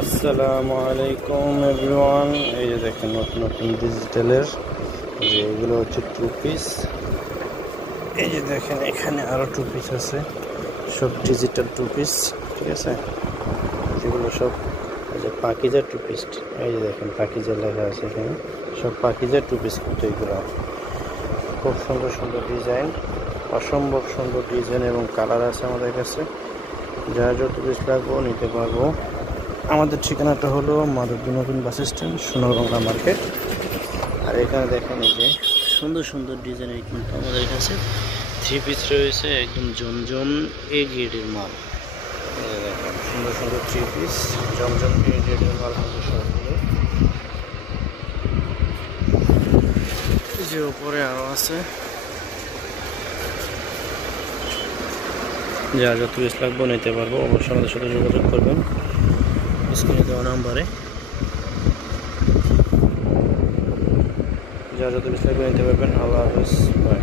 আসসালামু আলাইকুম এভরিওয়ান। এই যে দেখেন নতুন নতুন ডিজিটালের যে এগুলো হচ্ছে টু পিস। এই যে দেখেন এখানে আরো টু পিস আছে, সব ডিজিটাল টু পিস। ঠিক আছে, যেগুলো সব এই যে পাকিজা টু পিস। এই যে দেখেন পাকিজা লেখা আছে এখানে, সব পাকিজা টু পিস। কিন্তু এগুলো খুব সুন্দর সুন্দর ডিজাইন, অসম্ভব সুন্দর ডিজাইন এবং কালার আছে আমাদের কাছে। যার যত পিস লাগবো নিতে পারবো। আমাদের ঠিকানাটা হলো মাধবদী নতুন বাস স্ট্যান্ড, সোনারবাংলা মার্কেট। আর এখানে দেখেন এই যে সুন্দর সুন্দর ডিজাইনের কিন্তু আমাদের কাছে থ্রি পিস রয়েছে, একদম জমজম এ গ্রেডের মাল। দেখেন সুন্দর সুন্দর থ্রি পিস, জমজম এ গ্রেডের মাল কিন্তু সবগুলো। যে উপরে আরও আছে, যা যত পিস লাগবে নিতে পারবো। অবশ্যই আমাদের সাথে যোগাযোগ করবেন স্ক্রিনে দেওয়া নাম্বারে। যা যত পিস লাগবে নিতে পারবেন। আল্লাহ হাফেজ, বাই।